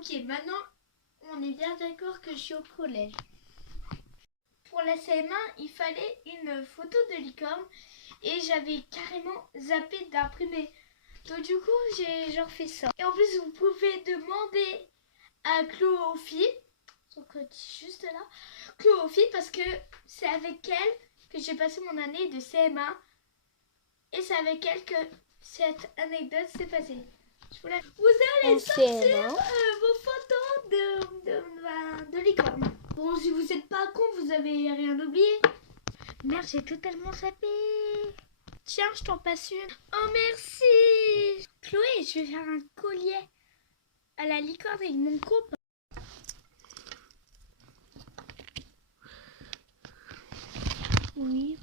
Ok, maintenant, on est bien d'accord que je suis au collège. Pour la CM1, il fallait une photo de licorne et j'avais carrément zappé d'imprimer. Donc du coup, j'ai genre fait ça. Et en plus, vous pouvez demander à Chloé, donc juste là, Chloé, parce que c'est avec elle que j'ai passé mon année de CM1 et c'est avec elle que cette anecdote s'est passée. Vous allez sortir vos photos de licorne. Bon, si vous n'êtes pas con, vous avez rien oublié. Merde, j'ai totalement zappé. Tiens, je t'en passe une. Oh, merci. Chloé, je vais faire un collier à la licorne avec mon copain. Oui.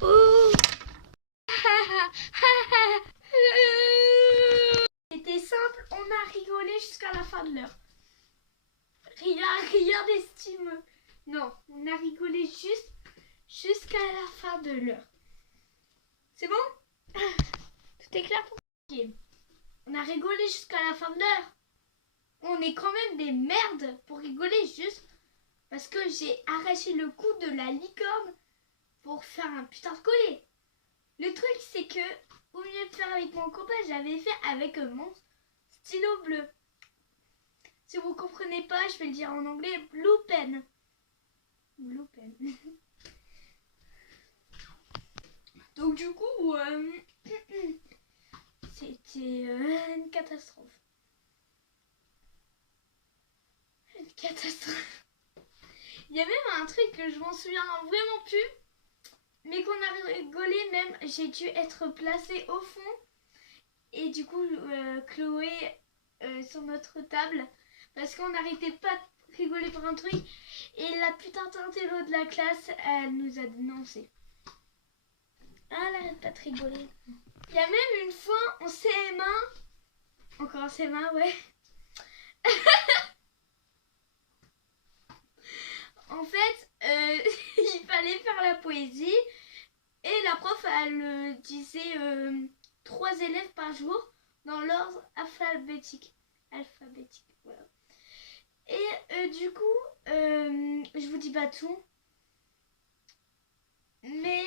Oh. C'était simple, on a rigolé jusqu'à la fin de l'heure. Rien d'estimeux. Non, on a rigolé jusqu'à la fin de l'heure. C'est bon? Tout est clair pour vous? On a rigolé jusqu'à la fin de l'heure. On est quand même des merdes pour rigoler juste parce que j'ai arraché le cou de la licorne pour faire un putain de collier. Le truc, c'est que au lieu de faire avec mon copain, j'avais fait avec mon stylo bleu. Si vous comprenez pas, je vais le dire en anglais, blue pen. Blue pen. Donc du coup, c'était une catastrophe. Une catastrophe. Il y a même un truc que je m'en souviens vraiment plus, mais qu'on a rigolé même. J'ai dû être placée au fond. Et du coup, Chloé sur notre table, parce qu'on n'arrêtait pas de rigoler pour un truc. Et la putain d'intello de la classe, elle nous a dénoncé. Ah, elle arrête pas de rigoler. Il y a même une fois en CM1, encore en CM1, ouais. En fait, il fallait faire la poésie et la prof, elle disait 3 élèves par jour dans l'ordre alphabétique. Voilà. Et du coup, je vous dis pas tout, mais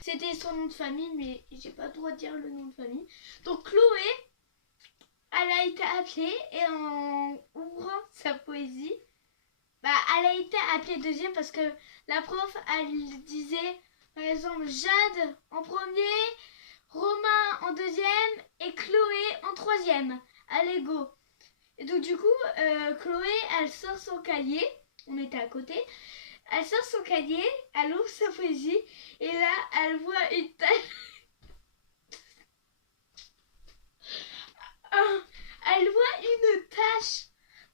c'était son nom de famille, mais j'ai pas le droit de dire le nom de famille. Donc Chloé, elle a été appelée et en ouvrant sa poésie, elle a été appelée deuxième parce que la prof, elle disait par exemple Jade en premier, Romain en deuxième et Chloé en troisième. Allez, go. Et donc du coup, Chloé, elle sort son cahier, on était à côté, elle sort son cahier, elle ouvre sa poésie, et là, elle voit une tache. Elle voit une tache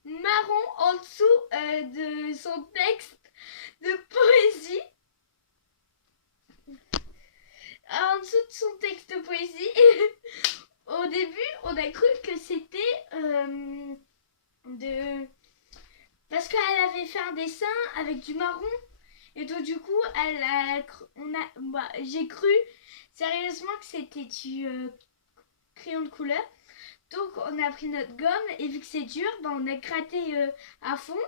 marron en dessous de son texte de poésie. En dessous de son texte de poésie. Au début, on a cru que c'était parce qu'elle avait fait un dessin avec du marron. Et donc du coup, j'ai cru sérieusement que c'était du crayon de couleur. Donc on a pris notre gomme et vu que c'est dur, on a gratté à fond.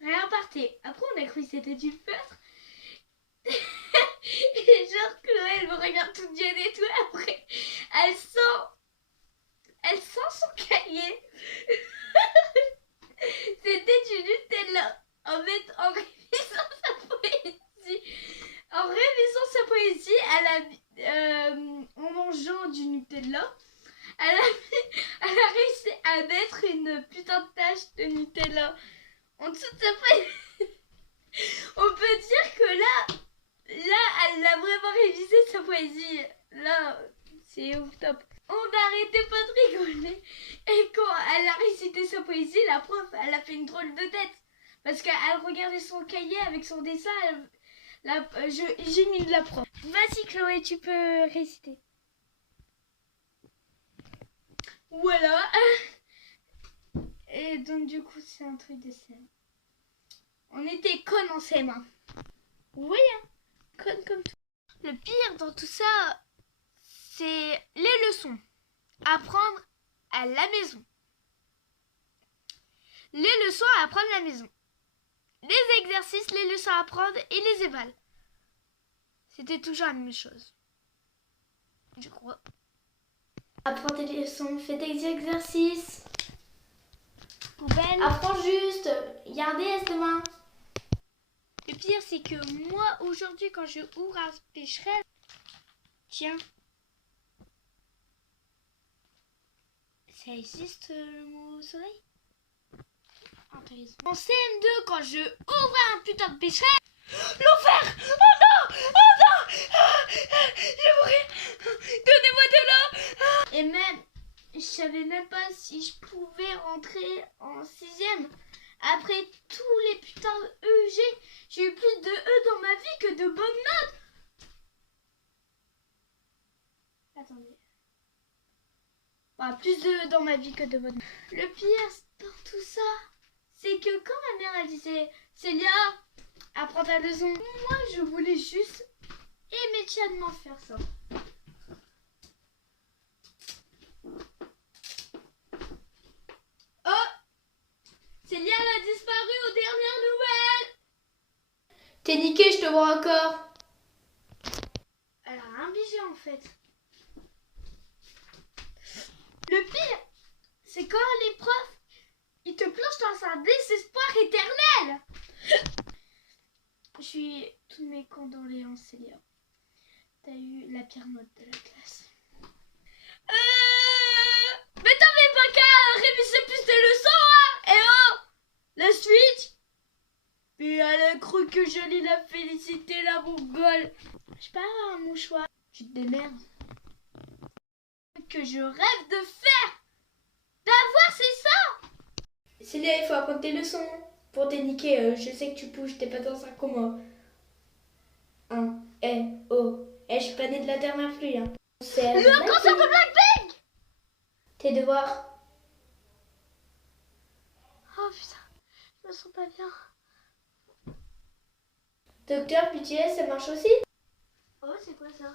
Rien partait. Après on a cru que c'était du feutre. Et genre Chloé, elle me regarde toute gênée et tout. Après, elle sent son cahier. C'était du Nutella. En fait, en révisant sa poésie, en mangeant du Nutella, elle a réussi à mettre une putain de tache de Nutella en dessous de sa poésie. On peut dire que là, elle a vraiment révisé sa poésie. Là, c'est ouf top. On n'arrêtait pas de rigoler. Et quand elle a récité sa poésie, la prof, elle a fait une drôle de tête. Parce qu'elle regardait son cahier avec son dessin. J'ai mis de la prof. Vas-y Chloé, tu peux réciter. Voilà. Et donc du coup, c'est un truc de CM. On était connes en CM1. Vous voyez, hein, connes comme tout. Le pire dans tout ça, c'est les leçons. apprendre à la maison. Les leçons à apprendre à la maison. Les exercices, les leçons à apprendre et les évals. C'était toujours la même chose. Je crois. Apprends tes leçons, fais tes exercices. Poubelle. Apprends juste. Il y a un DS demain. Le pire, c'est que moi, aujourd'hui, quand je ouvre un pêcherel, tiens, ça existe le mot soleil? Intéressant. En CM2, quand je ouvre un putain de pêcherel, l'enfer! Oh non! Oh non! Je vais mourir! Donnez-moi de l'eau! Et même, je savais même pas si je pouvais rentrer en 6e. Après tous les putains de EG, j'ai eu plus de E dans ma vie que de bonnes notes. Attendez. Bah, plus de E dans ma vie que de bonnes notes. Le pire dans tout ça, c'est que quand ma mère elle disait Célia, apprends ta leçon, moi je voulais juste immédiatement faire ça. Oh, Célia elle a disparu aux dernières nouvelles. T'es niqué, je te vois encore. Elle a un budget en fait. Le pire, c'est quand les profs, ils te plongent dans un désespoir éternel. Je suis tous mes condoléances, Célia. T'as eu la pire note de la classe. Mais t'avais pas qu'à réviser plus tes leçons, hein? Et oh, la suite. Mais elle a cru que j'allais la féliciter, la mongole. Je peux avoir un mouchoir. Tu te démerdes. Que je rêve de faire, d'avoir, c'est ça. Célia, il faut apprendre tes leçons. Pour t'es niqué, je sais que tu bouges, t'es pas dans un coma. 1, O. Je suis pas née de la dernière pluie, hein. Le concert de Blackpink. Tes devoirs. Oh putain, je me sens pas bien. Docteur, BTS, ça marche aussi? Oh, c'est quoi ça?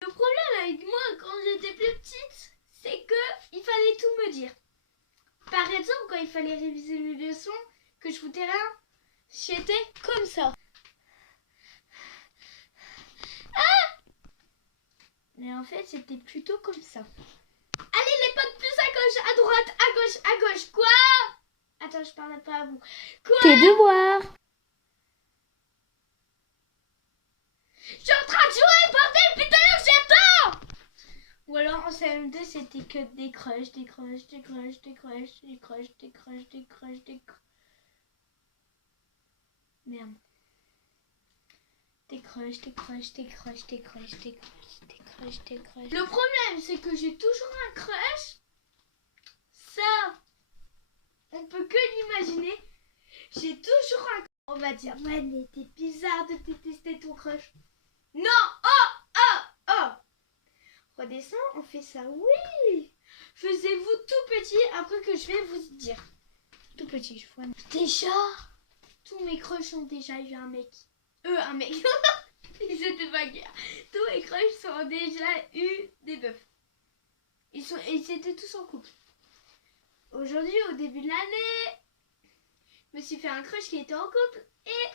Le problème avec moi quand j'étais plus petite, c'est que il fallait tout me dire. Par exemple, quand il fallait réviser mes leçons, que je foutais rien, j'étais comme ça. Ah! Mais en fait, c'était plutôt comme ça. Allez les potes, plus à gauche, à droite, à gauche, à gauche. Quoi? Attends, je parle pas à vous. Quoi? Tes devoirs. Je suis en train de jouer, bordel, putain, j'attends! Ou alors en CM2, c'était que des crushs, des crushs, des crushs, des crushs, des crushs, des crushs, des crushs, des crushs. Merde. Des crushs, des crushs, des crushs, des crushs, des crushs, des crushs, des crushs. Le problème, c'est que j'ai toujours un crush. Ça, on peut que l'imaginer. J'ai toujours un crush. On va dire, ouais, mais t'es bizarre de détester ton crush. Non! Oh! Oh! Oh! Redescends, on fait ça. Oui! Faisez-vous tout petit après que je vais vous dire. Tout petit, je vois. Déjà, tous mes crushs ont déjà eu un mec. Un mec. Ils étaient bagarres. Tous mes crushs ont déjà eu des meufs. Ils étaient tous en couple. Aujourd'hui, au début de l'année, je me suis fait un crush qui était en couple et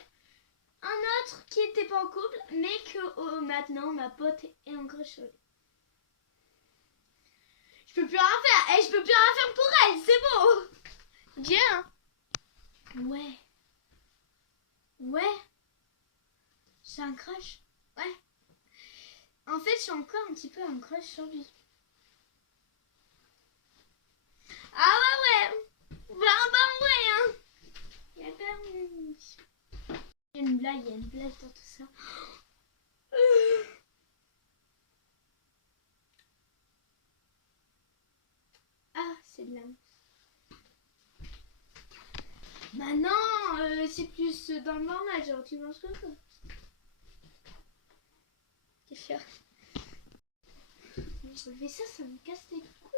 un autre qui était pas en couple, mais que maintenant ma pote est en crush sur lui. Je peux plus rien faire. Je peux plus rien faire pour elle. C'est bon. Bien. Hein. Ouais. Ouais. J'ai un crush. Ouais. En fait, je suis encore un petit peu un crush sur lui. Ah ouais. Bah ouais, hein. Il y a une blague, il y a une blague dans tout ça. Ah, c'est de la mousse. Maintenant, c'est plus dans le normal, genre tu manges comme ça. T'es fier. Je fais ça, ça me casse les couilles.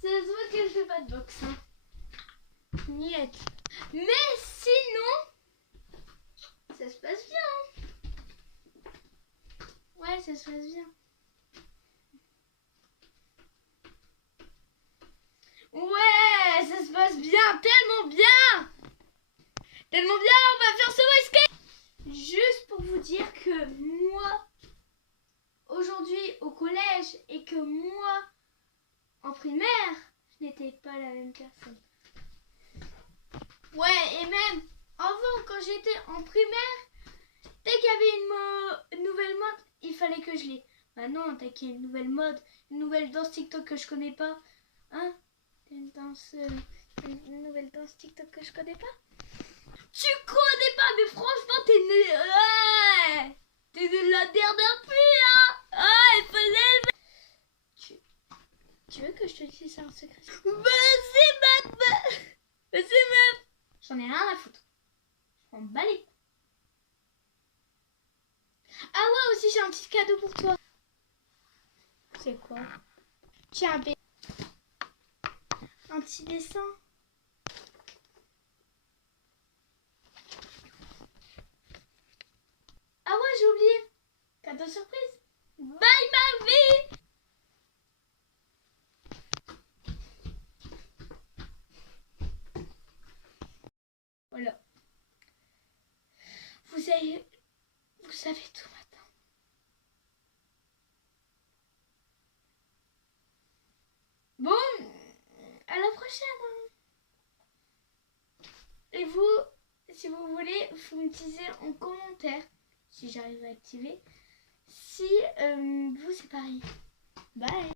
Ça se pas de boxe, hein. Niette. Mais sinon, ça se passe bien. Ouais, ça se passe bien. Ouais, ça se passe bien, tellement bien. Tellement bien, on va faire ce escape. Juste pour vous dire que moi, aujourd'hui au collège, et que moi, en primaire, je n'étais pas la même personne. Ouais, et même avant, quand j'étais en primaire, dès qu'il y avait une nouvelle mode, il fallait que je l'ai. Maintenant, dès qu'il y a une nouvelle mode, une nouvelle danse TikTok que je connais pas, hein, une nouvelle danse TikTok que je connais pas. Tu connais pas, mais franchement, t'es de la dernière pluie, hein. Ah, il fallait le... Tu veux que je te dise un secret? Vas-y, vas-y, meuf. J'en ai rien à foutre. Je m'en bats les couilles. Ah ouais, aussi, j'ai un petit cadeau pour toi. C'est quoi? Tiens, un petit dessin. Ah ouais, j'ai oublié. Cadeau surprise. Bye ma vie. Voilà. Vous savez tout maintenant. Bon, à la prochaine. Hein. Et vous, si vous voulez, vous me disiez en commentaire, si j'arrive à activer, si vous c'est pareil. Bye.